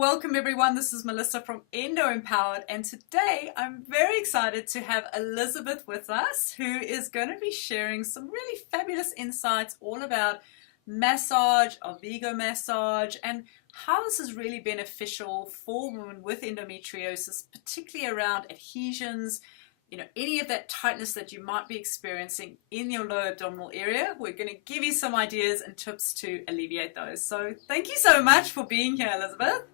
welcome everyone. This is Melissa from Endo Empowered, and today I'm very excited to have Elizabeth with us, who is going to be sharing some really fabulous insights all about massage, Vigo massage, and how this is really beneficial for women with endometriosis, particularly around adhesions, any of that tightness that you might be experiencing in your lower abdominal area. We're going to give you some ideas and tips to alleviate those. So thank you so much for being here, Elizabeth.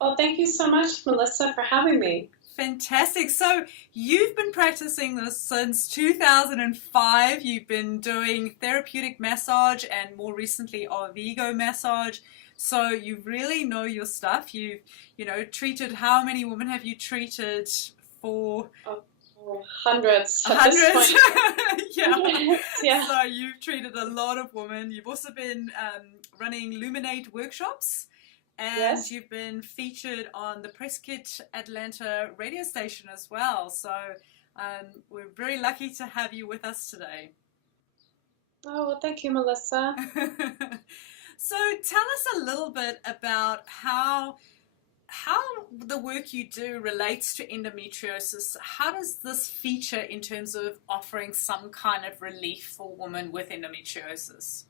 Well, thank you so much, Melissa, for having me. Fantastic. So you've been practicing this since 2005. You've been doing therapeutic massage and more recently Vigo massage. So you really know your stuff. You've, treated, how many women have you treated for? Hundreds. Hundreds. Yeah. Yeah. So you've treated a lot of women. You've also been running Luminate workshops, and Yes. you've been featured on the Press Kit Atlanta radio station as well. So we're very lucky to have you with us today. Oh, well, thank you, Melissa. So tell us a little bit about how the work you do relates to endometriosis. How does this feature in terms of offering some kind of relief for women with endometriosis?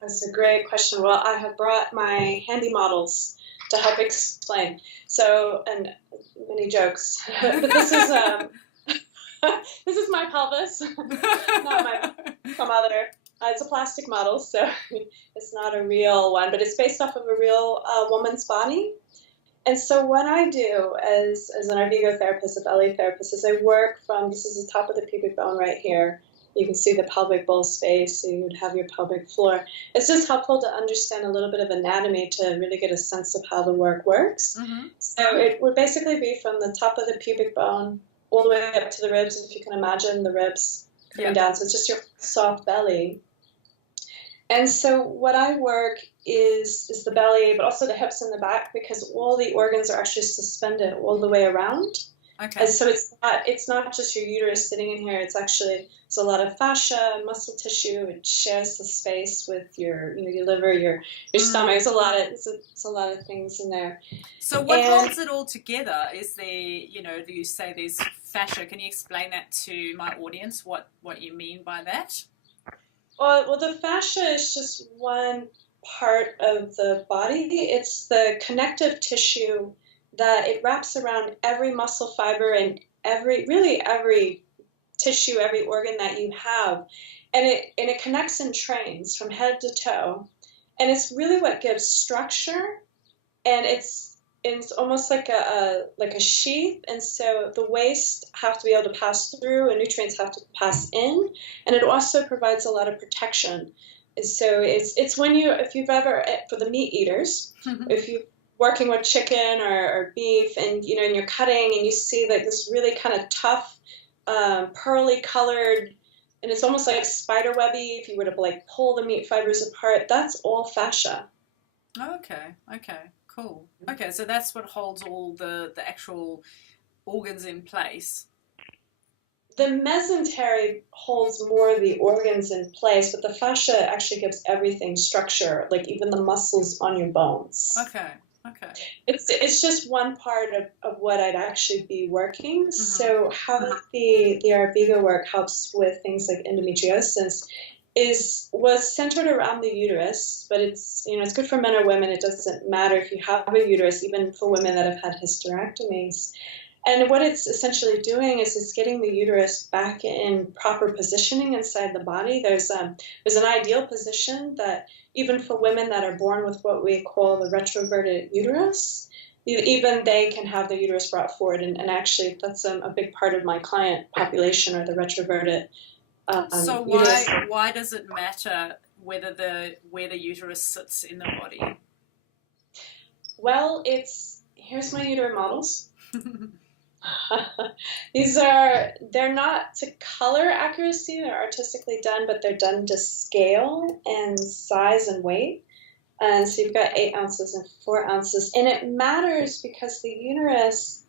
That's a great question. Well, I have brought my handy models to help explain. So, and many jokes, but this is this is my pelvis, not some other. It's a plastic model, so it's not a real one, but it's based off of a real woman's body. And so what I do as an Vigo therapist, a belly therapist, is I work from, this is the top of the pubic bone right here. You can see the pelvic bowl space, so you would have your pelvic floor. It's just helpful to understand a little bit of anatomy to really get a sense of how the work works. Mm-hmm. So it would basically be from the top of the pubic bone all the way up to the ribs, if you can imagine the ribs coming down. So it's just your soft belly. And so what I work is the belly, but also the hips and the back, because all the organs are actually suspended all the way around. Okay. And so it's not just your uterus sitting in here. It's a lot of fascia, muscle tissue. It shares the space with your liver, your stomach. It's a lot of things in there. So what holds it all together? Is there, do you say there's fascia? Can you explain that to my audience? What you mean by that? Well, the fascia is just one part of the body. It's the connective tissue that it wraps around every muscle fiber and every tissue, every organ that you have. And it connects in trains from head to toe. And it's really what gives structure. And it's almost like a sheath, and so the waste have to be able to pass through and nutrients have to pass in, and it also provides a lot of protection. And so it's when if you've ever, for the meat eaters, if you're working with chicken or beef and and you're cutting and you see like this really kind of tough pearly colored, and it's almost like spider webby, if you were to like pull the meat fibers apart, that's all fascia. Okay. Cool. Okay, so that's what holds all the actual organs in place. The mesentery holds more of the organs in place, but the fascia actually gives everything structure, like even the muscles on your bones. Okay. It's just one part of what I'd actually be working. Mm-hmm. So how the Vigo work helps with things like endometriosis was centered around the uterus, but it's good for men or women. It doesn't matter if you have a uterus, even for women that have had hysterectomies. And what it's essentially doing is it's getting the uterus back in proper positioning inside the body. There's an ideal position that even for women that are born with what we call the retroverted uterus, even they can have the uterus brought forward. And actually, that's a big part of my client population, are the retroverted. So why does it matter where the uterus sits in the body? Well, here's my uterine models. They're not to color accuracy, they're artistically done, but they're done to scale and size and weight. And so you've got 8 ounces and 4 ounces. And it matters because the uterus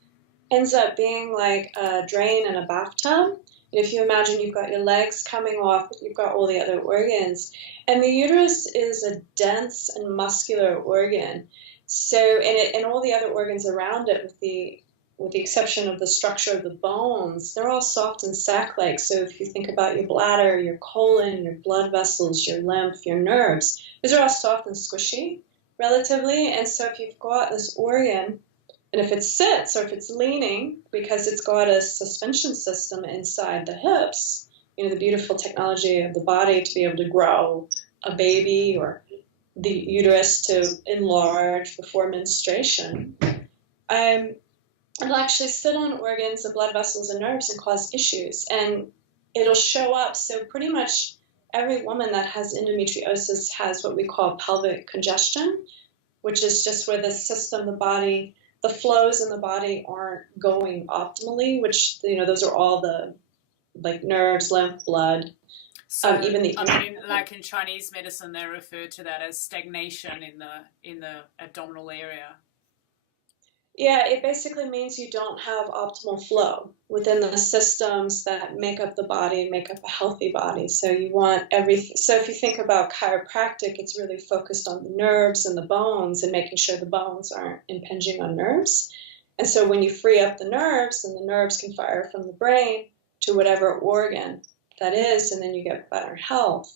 ends up being like a drain in a bathtub. If you imagine you've got your legs coming off, but you've got all the other organs. And the uterus is a dense and muscular organ. So, and all the other organs around it, with the exception of the structure of the bones, they're all soft and sac-like. So if you think about your bladder, your colon, your blood vessels, your lymph, your nerves, those are all soft and squishy relatively. And so if you've got this organ, and if it sits or if it's leaning, because it's got a suspension system inside the hips, the beautiful technology of the body to be able to grow a baby or the uterus to enlarge before menstruation, it'll actually sit on organs and blood vessels and nerves and cause issues. And it'll show up. So pretty much every woman that has endometriosis has what we call pelvic congestion, which is just where the system, the body, the flows in the body aren't going optimally, which, those are all the, like, nerves, lymph, blood. So, Even the like in Chinese medicine, they refer to that as stagnation in the abdominal area. Yeah, it basically means you don't have optimal flow within the systems that make up the body and make up a healthy body. So you want everything. So if you think about chiropractic, it's really focused on the nerves and the bones and making sure the bones aren't impinging on nerves. And so when you free up the nerves, and the nerves can fire from the brain to whatever organ that is, and then you get better health.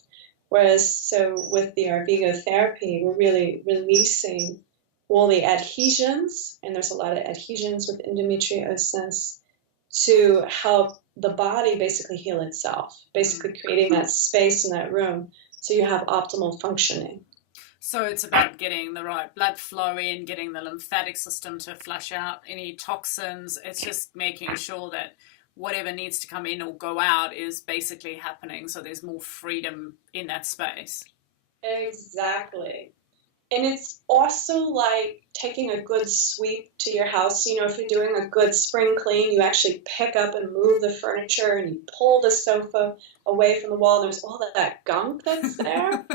Whereas, so with the Arvigo therapy, we're really releasing all the adhesions, and there's a lot of adhesions with endometriosis, to help the body basically heal itself, basically creating that space in that room so you have optimal functioning. So it's about getting the right blood flow in, getting the lymphatic system to flush out any toxins. It's just making sure that whatever needs to come in or go out is basically happening, so there's more freedom in that space. Exactly. And it's also like taking a good sweep to your house. If you're doing a good spring clean, you actually pick up and move the furniture and you pull the sofa away from the wall. There's all that gunk that's there.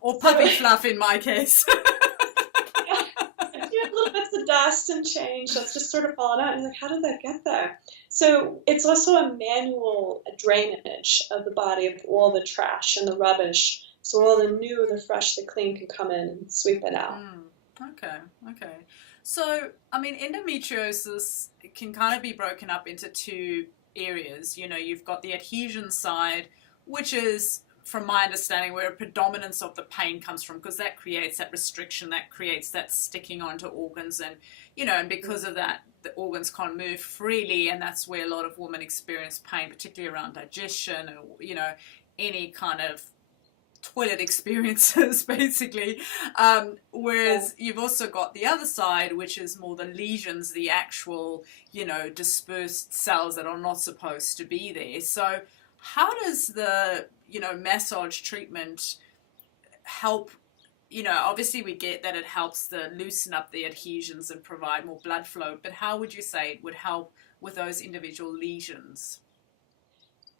Or puppy fluff in my case. Yeah, little bits of dust and change that's just sort of fallen out. And you're like, how did that get there? So it's also a manual drainage of the body of all the trash and the rubbish. So all the new, the fresh, the clean can come in and sweep it out. Okay. So, endometriosis can kind of be broken up into two areas. You've got the adhesion side, which is, from my understanding, where a predominance of the pain comes from, because that creates that restriction, that creates that sticking onto organs, and, and because of that, the organs can't move freely, and that's where a lot of women experience pain, particularly around digestion, or, any kind of toilet experiences, basically. Whereas you've also got the other side, which is more the lesions, the actual, dispersed cells that are not supposed to be there. So how does the, massage treatment help? Obviously we get that it helps to loosen up the adhesions and provide more blood flow, but how would you say it would help with those individual lesions?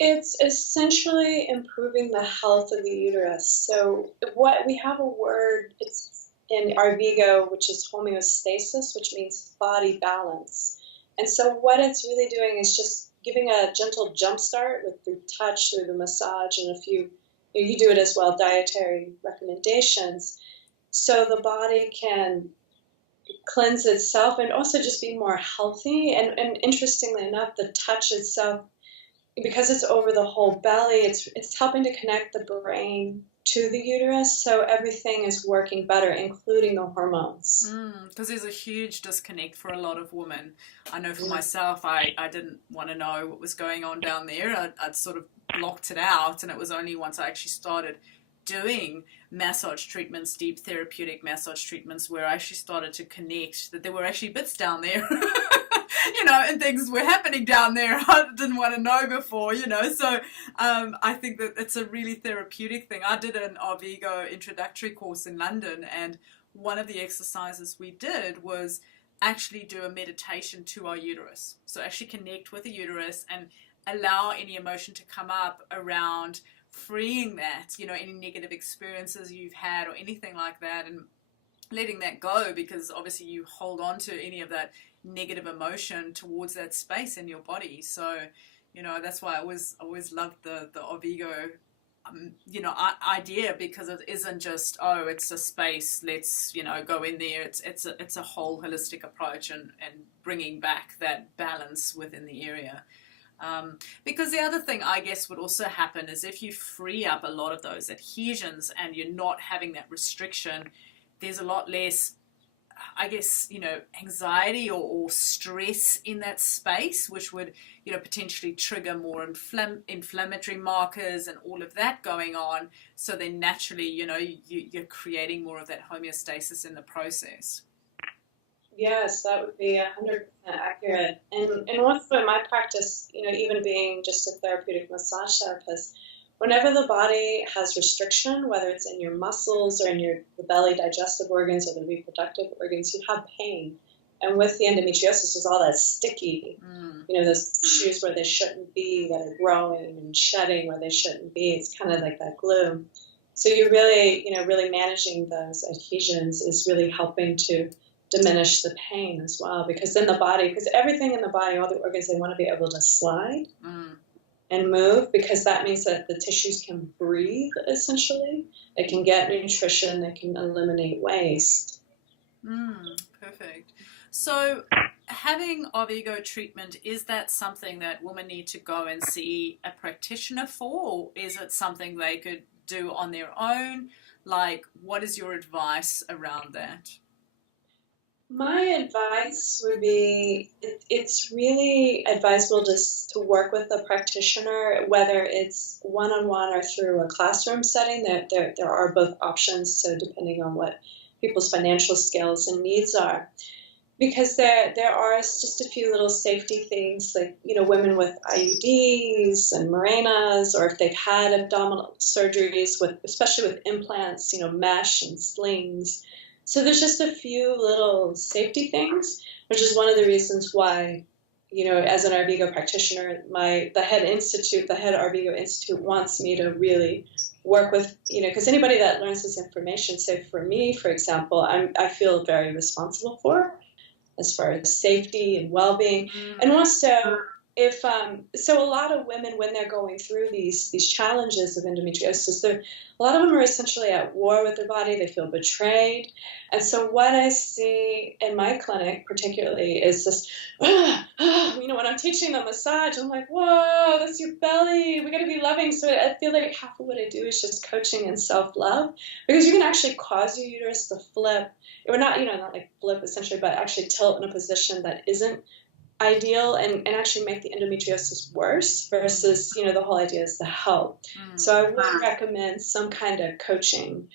It's essentially improving the health of the uterus. So what we have a word, it's in Arvigo, which is homeostasis, which means body balance. And so what it's really doing is just giving a gentle jump start through touch, through the massage, and a few, you do it as well, dietary recommendations. So the body can cleanse itself and also just be more healthy. And interestingly enough, the touch itself, because it's over the whole belly, it's helping to connect the brain to the uterus, so everything is working better, including the hormones. Because there's a huge disconnect for a lot of women. I know for myself, I didn't want to know what was going on down there. I'd sort of blocked it out, and it was only once I actually started doing massage treatments, deep therapeutic massage treatments, where I actually started to connect that there were actually bits down there. And things were happening down there I didn't want to know before, so I think that it's a really therapeutic thing. I did an Arvigo introductory course in London, and one of the exercises we did was actually do a meditation to our uterus. So actually connect with the uterus and allow any emotion to come up around freeing that, any negative experiences you've had or anything like that, and letting that go, because obviously you hold on to any of that negative emotion towards that space in your body. So, that's why I always loved the Arvigo idea, because it isn't just, oh, it's a space, let's, go in there. It's a whole holistic approach, and bringing back that balance within the area. Because the other thing I guess would also happen is if you free up a lot of those adhesions and you're not having that restriction, there's a lot less, I guess, anxiety or stress in that space, which would, potentially trigger more inflammatory markers and all of that going on. So then naturally, you're creating more of that homeostasis in the process. Yes, that would be 100% accurate. And also in my practice, even being just a therapeutic massage therapist, whenever the body has restriction, whether it's in your muscles or in the belly digestive organs or the reproductive organs, you have pain. And with the endometriosis, there's all that sticky, those tissues where they shouldn't be that are growing and shedding where they shouldn't be. It's kind of like that glue. So you're really, really managing those adhesions is really helping to diminish the pain as well. Because everything in the body, all the organs, they want to be able to slide and move, because that means that the tissues can breathe, essentially. They can get nutrition, they can eliminate waste. Perfect. So having Arvigo treatment, is that something that women need to go and see a practitioner for, or is it something they could do on their own? Like, what is your advice around that? My advice would be it's really advisable just to work with a practitioner, whether it's one-on-one or through a classroom setting. There are both options, so depending on what people's financial skills and needs are. Because there are just a few little safety things, like, women with IUDs and Mirenas, or if they've had abdominal surgeries, especially with implants, mesh and slings. So there's just a few little safety things, which is one of the reasons why, as an Arvigo practitioner, the head Arvigo Institute wants me to really work with, because anybody that learns this information, say for me, for example, I feel very responsible for, as far as safety and well-being. And also, so a lot of women, when they're going through these challenges of endometriosis, a lot of them are essentially at war with their body. They feel betrayed. And so what I see in my clinic particularly is this, when I'm teaching the massage, I'm like, whoa, that's your belly. We got to be loving. So I feel like half of what I do is just coaching and self-love, because you can actually cause your uterus to flip. Or not, not like flip essentially, but actually tilt in a position that isn't ideal and actually make the endometriosis worse, versus, the whole idea is to help. So I would recommend some kind of coaching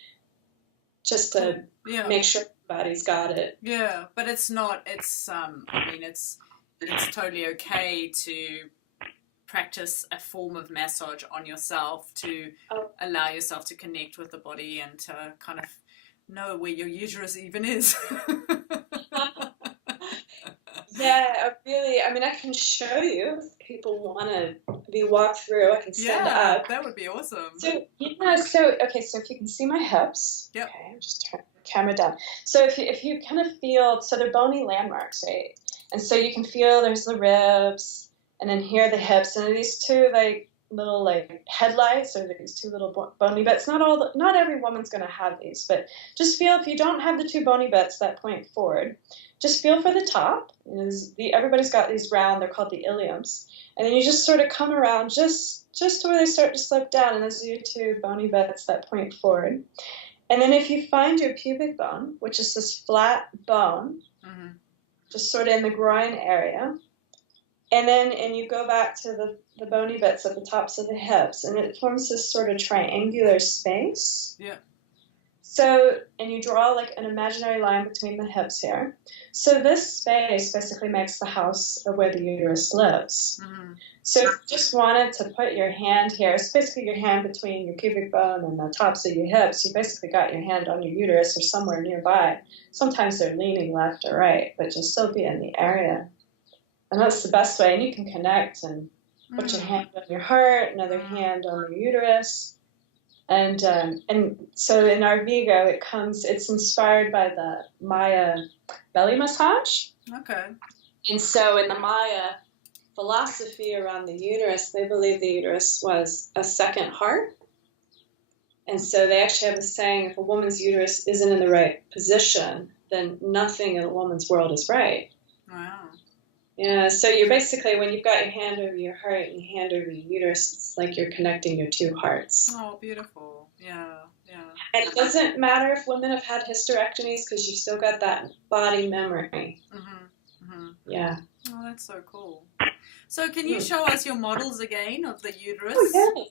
just to make sure the body's got it. Yeah, but it's totally okay to practice a form of massage on yourself to allow yourself to connect with the body and to kind of know where your uterus even is. Yeah, really. I can show you if people want to be walked through. I can stand up. That would be awesome. So if you can see my hips. Yep. Okay, I'm just turning the camera down. So if you kind of feel, so they're bony landmarks, right? And so you can feel there's the ribs, and then here are the hips, and these two little headlights, or these two little bony bits. Not every woman's going to have these, but just feel, if you don't have the two bony bits that point forward, just feel for the top. Everybody's got these round, they're called the iliums. And then you just sort of come around just to where they start to slip down, and those are your two bony bits that point forward. And then if you find your pubic bone, which is this flat bone, just sort of in the groin area, and you go back to the bony bits at the tops of the hips, and it forms this sort of triangular space. Yeah. So, and you draw an imaginary line between the hips here. So this space basically makes the house of where the uterus lives. So if you just wanted to put your hand here, it's basically your hand between your pubic bone and the tops of your hips. You basically got your hand on your uterus or somewhere nearby. Sometimes they're leaning left or right, but you'll still be in the area. And that's the best way. And you can connect and put your hand on your heart, another hand on your uterus. And so in Arvigo, it's inspired by the Maya belly massage. Okay. And so in the Maya philosophy around the uterus, they believe the uterus was a second heart. And so they actually have a saying, if a woman's uterus isn't in the right position, then nothing in a woman's world is right. Wow. Yeah, so you're basically, when you've got your hand over your heart and your hand over your uterus, it's like you're connecting your two hearts. Oh, beautiful. Yeah, yeah. And it doesn't matter if women have had hysterectomies because you've still got that body memory. Mm-hmm. Mm-hmm. Yeah. Oh, that's so cool. So can you show us your models again of the uterus? Oh, yeah.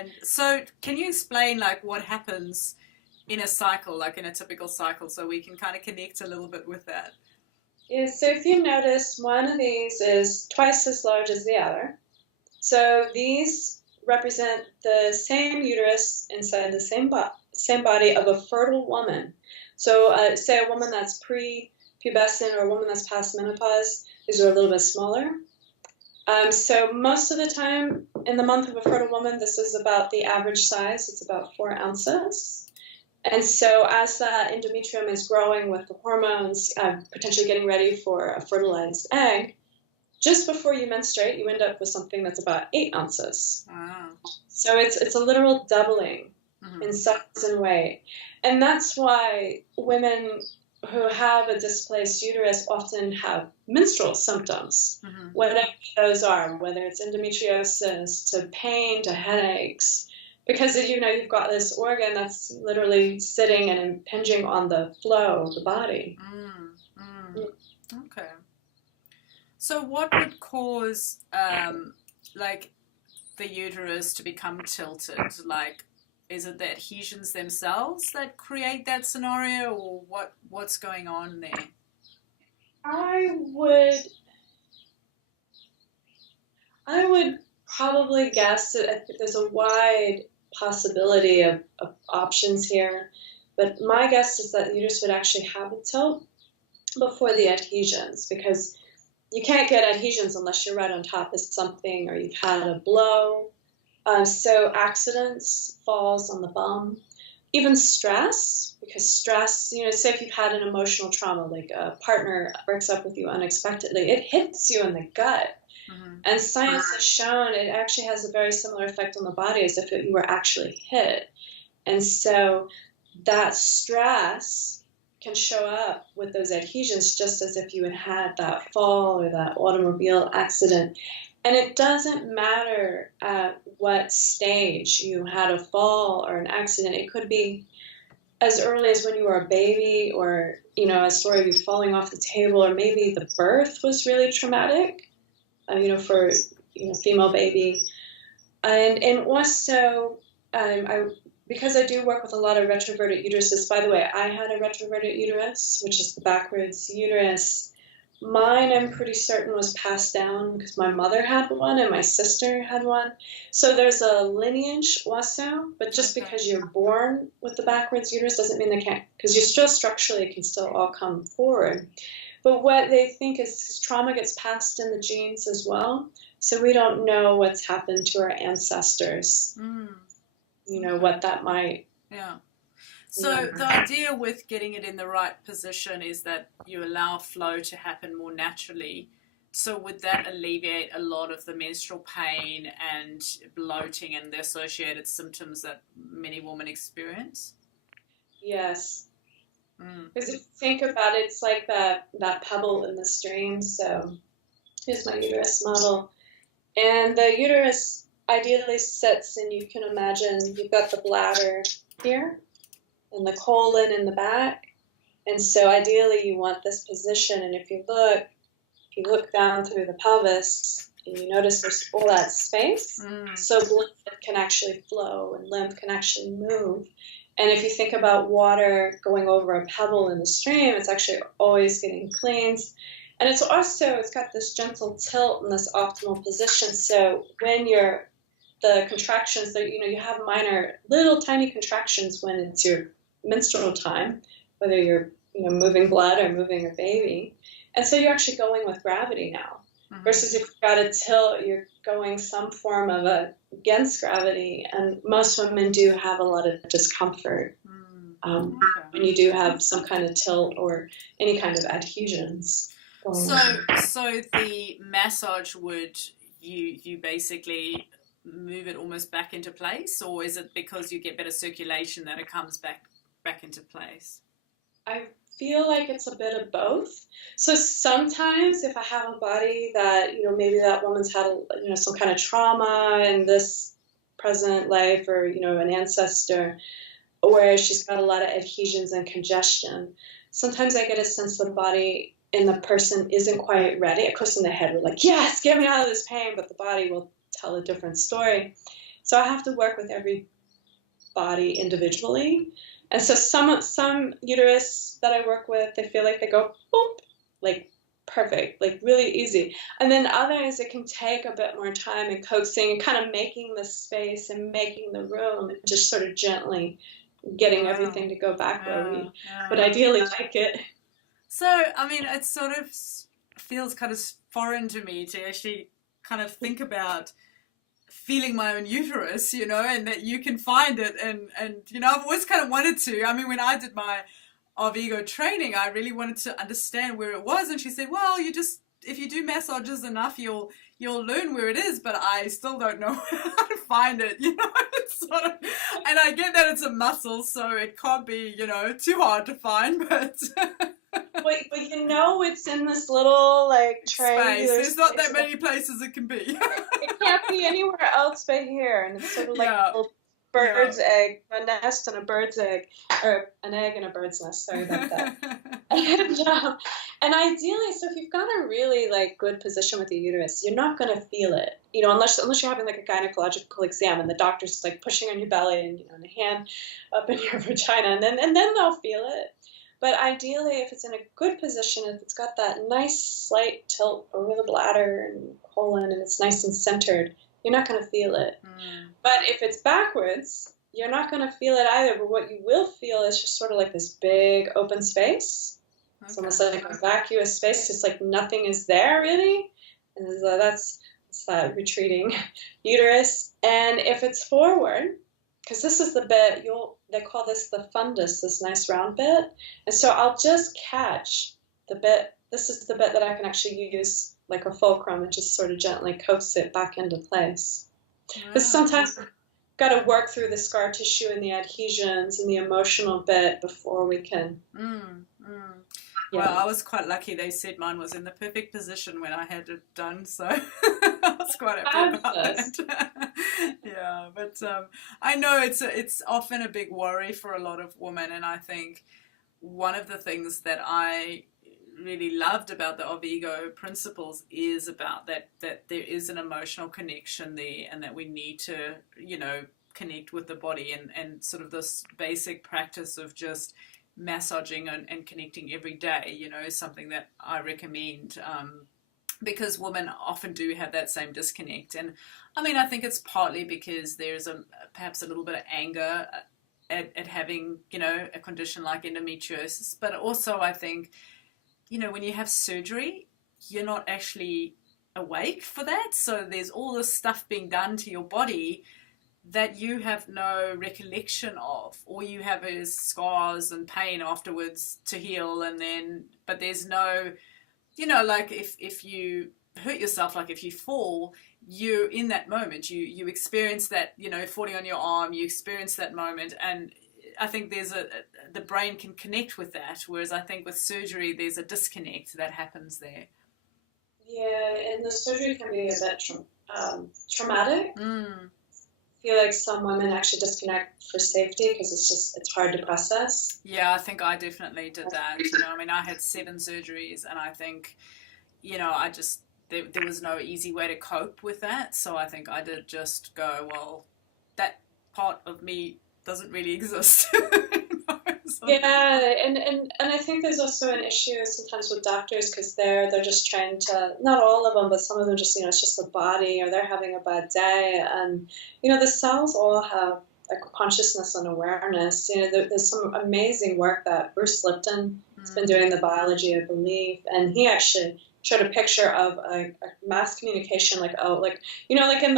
And so can you explain like what happens in a cycle, like in a typical cycle, so we can kind of connect a little bit with that? Yeah, so if you notice, one of these is twice as large as the other. So these represent the same uterus inside the same body of a fertile woman. So say a woman that's pre-pubescent or a woman that's past menopause, these are a little bit smaller. So most of the time in the month of a fertile woman, this is about the average size. It's about 4 ounces. And so as that endometrium is growing with the hormones, potentially getting ready for a fertilized egg, just before you menstruate, you end up with something that's about 8 ounces. Wow. So it's a literal doubling Mm-hmm. in size and weight. And that's why women who have a displaced uterus often have menstrual symptoms, Mm-hmm. whatever those are, whether it's endometriosis to pain to headaches, because you've got this organ that's literally sitting and impinging on the flow of the body. Okay. So what would cause like the uterus to become tilted? Like, is it the adhesions themselves that create that scenario, or what's going on there? I would probably guess that there's a wide possibility of options here, but my guess is that the uterus would actually have a tilt before the adhesions, because you can't get adhesions unless you're right on top of something or you've had a blow. So accidents, falls on the bum, even stress, because stress, say if you've had an emotional trauma, like a partner breaks up with you unexpectedly, it hits you in the gut. Mm-hmm. And science has shown it actually has a very similar effect on the body as if you were actually hit. And so that stress can show up with those adhesions just as if you had had that fall or that automobile accident. And it doesn't matter at what stage you had a fall or an accident. It could be as early as when you were a baby, or, a story of you falling off the table, or maybe the birth was really traumatic, for female baby. And also, because I do work with a lot of retroverted uteruses. By the way, I had a retroverted uterus, which is the backwards uterus. Mine, I'm pretty certain, was passed down because my mother had one and my sister had one. So there's a lineage also, but just because you're born with the backwards uterus doesn't mean they can't, because you're still structurally, it can still all come forward. But what they think is trauma gets passed in the genes as well. So we don't know what's happened to our ancestors. What that might. Yeah. So the idea with getting it in the right position is that you allow flow to happen more naturally. So would that alleviate a lot of the menstrual pain and bloating and the associated symptoms that many women experience? Yes. Because if you think about it, it's like that pebble in the stream. So here's my uterus model. And the uterus ideally sits, and you can imagine you've got the bladder here and the colon in the back. And so ideally you want this position. And if you look down through the pelvis, and you notice there's all that space, so blood can actually flow and lymph can actually move. And if you think about water going over a pebble in the stream, it's actually always getting cleansed. And it's got this gentle tilt in this optimal position. So when the contractions, you have minor, little tiny contractions when it's your menstrual time, whether you're, moving blood or moving your baby. And so you're actually going with gravity now. Mm-hmm. Versus if you've got a tilt, you're going some form of against gravity. And most women do have a lot of discomfort when you do have some kind of tilt or any kind of adhesions. So the massage would, you basically move it almost back into place, or is it because you get better circulation that it comes back into place? I feel like it's a bit of both. So sometimes if I have a body that, maybe that woman's had, some kind of trauma in this present life, or, an ancestor, where she's got a lot of adhesions and congestion, sometimes I get a sense the body and the person isn't quite ready. Of course, in the head, we're like, yes, get me out of this pain, but the body will tell a different story. So I have to work with every body individually. And so some uterus that I work with, they feel like they go boom, like perfect, like really easy. And then others, it can take a bit more time and coaxing and kind of making the space and making the room and just sort of gently getting everything to go back where we would ideally like it. So, I mean, it sort of feels kind of foreign to me to actually kind of think about feeling my own uterus, and that you can find it. And I've always kind of wanted to. I mean, when I did my Arvigo training, I really wanted to understand where it was. And she said, well, if you do massages enough, you'll learn where it is, but I still don't know how to find it, It's sort of, and I get that it's a muscle, so it can't be, too hard to find, but... but it's in this little, like, triangular space. There's not that many places it can be. It can't be anywhere else but here, and it's sort of like a little bird's egg, a nest and a bird's egg, or an egg and a bird's nest, sorry about that. And ideally, so if you've got a really, like, good position with your uterus, you're not going to feel it, unless you're having, like, a gynecological exam and the doctor's, like, pushing on your belly and, and a hand up in your vagina, and then they'll feel it. But ideally, if it's in a good position, if it's got that nice slight tilt over the bladder and colon and it's nice and centered, you're not going to feel it. But if it's backwards, you're not going to feel it either. But what you will feel is just sort of like this big open space. Okay. It's almost like a vacuous space. It's like nothing is there, really. And that's that retreating uterus. And if it's forward, because this is the bit, they call this the fundus, this nice round bit. And so I'll just catch the bit. This is the bit that I can actually use like a fulcrum and just sort of gently coax it back into place. Because sometimes we've got to work through the scar tissue and the adhesions and the emotional bit before we can. Well, I was quite lucky. They said mine was in the perfect position when I had it done, so I was quite happy about it. Yeah, but I know it's often a big worry for a lot of women, and I think one of the things that I really loved about the Arvigo principles is about that there is an emotional connection there, and that we need to, connect with the body, and sort of this basic practice of just massaging and connecting every day, is something that I recommend, because women often do have that same disconnect. And I mean, I think it's partly because there's perhaps a little bit of anger at having, a condition like endometriosis, but also I think, when you have surgery, you're not actually awake for that. So there's all this stuff being done to your body that you have no recollection of. All you have is scars and pain afterwards to heal, but there's no, like if you hurt yourself, like if you fall, you in that moment, you experience that, falling on your arm, you experience that moment, and I think the brain can connect with that, whereas I think with surgery there's a disconnect that happens there. Yeah, and the surgery can be a bit traumatic. I feel like some women actually disconnect for safety because it's hard to process. Yeah, I think I definitely did that. I mean, I had 7 surgeries, and I think, there was no easy way to cope with that. So I think I did just go, well, that part of me doesn't really exist. Yeah, and I think there's also an issue sometimes with doctors because they're just trying to, not all of them, but some of them just, it's just the body, or they're having a bad day. And, the cells all have like consciousness and awareness. There's some amazing work that Bruce Lipton has been doing, the biology of belief, and he actually showed a picture of a mass communication, like in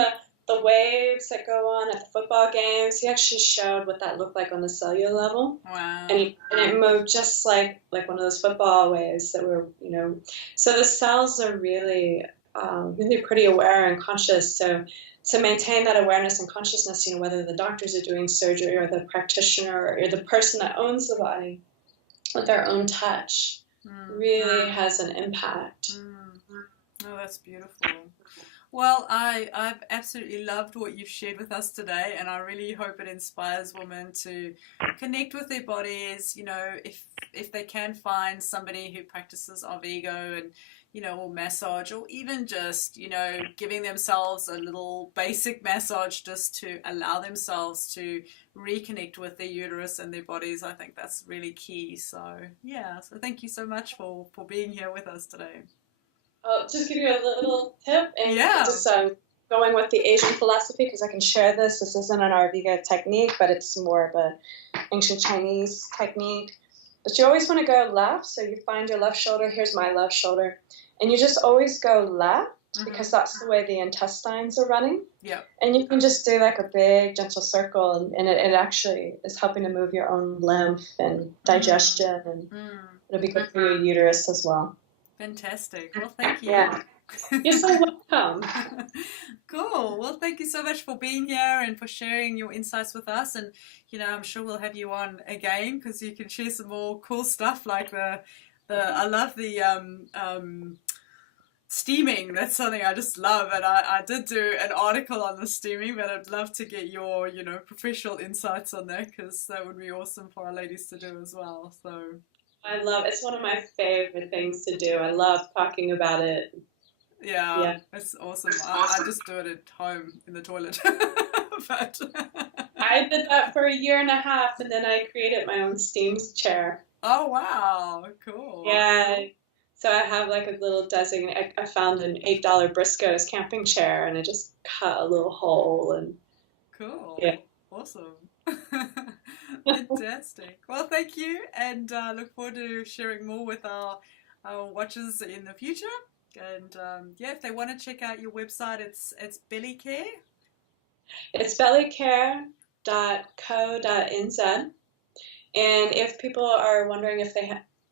the waves that go on at the football games. He actually showed what that looked like on the cellular level. Wow. And it moved just like one of those football waves that were, so the cells are really, really pretty aware and conscious. So to maintain that awareness and consciousness, whether the doctors are doing surgery or the practitioner or the person that owns the body with their own touch really has an impact. Oh, that's beautiful. Well, I've absolutely loved what you've shared with us today, and I really hope it inspires women to connect with their bodies, if they can find somebody who practices Arvigo and, or massage, or even just, giving themselves a little basic massage just to allow themselves to reconnect with their uterus and their bodies. I think that's really key. So, yeah, so thank you so much for being here with us today. I'll just give you a little tip, and Yeah. going with the Asian philosophy, because I can share this. This isn't an Arvigo technique, but it's more of an ancient Chinese technique. But you always want to go left, so you find your left shoulder. Here's my left shoulder. And you just always go left, because that's the way the intestines are running. Yeah. And you can just do like a big, gentle circle, and it actually is helping to move your own lymph and digestion, and it'll be good for your uterus as well. Fantastic. Well, thank you. Yeah. You're so welcome. Cool. Well, thank you so much for being here and for sharing your insights with us. And, I'm sure we'll have you on again because you can share some more cool stuff like I love the steaming. That's something I just love. And I did do an article on the steaming, but I'd love to get your, professional insights on that because that would be awesome for our ladies to do as well. So. It's one of my favorite things to do. I love talking about it. Yeah. It's awesome. I just do it at home in the toilet. But I did that for 1.5 years, and then I created my own steam chair. Oh, wow. Cool. Yeah. So I have like a little designated, I found an $8 Briscoe's camping chair, and I just cut a little hole. And cool. Yeah. Awesome. Fantastic. Well, thank you, and look forward to sharing more with our watchers in the future. And if they want to check out your website, it's bellycare. It's bellycare.co.nz. And if people are wondering if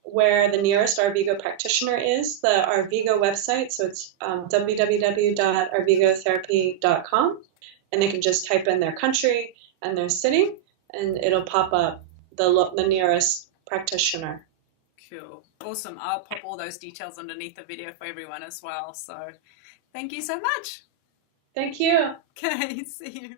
where the nearest Arvigo practitioner is, the Arvigo website, so it's www.arvigotherapy.com, and they can just type in their country and their city, and it'll pop up the nearest practitioner. Cool. Awesome. I'll pop all those details underneath the video for everyone as well. So thank you so much. Thank you. Okay, see you.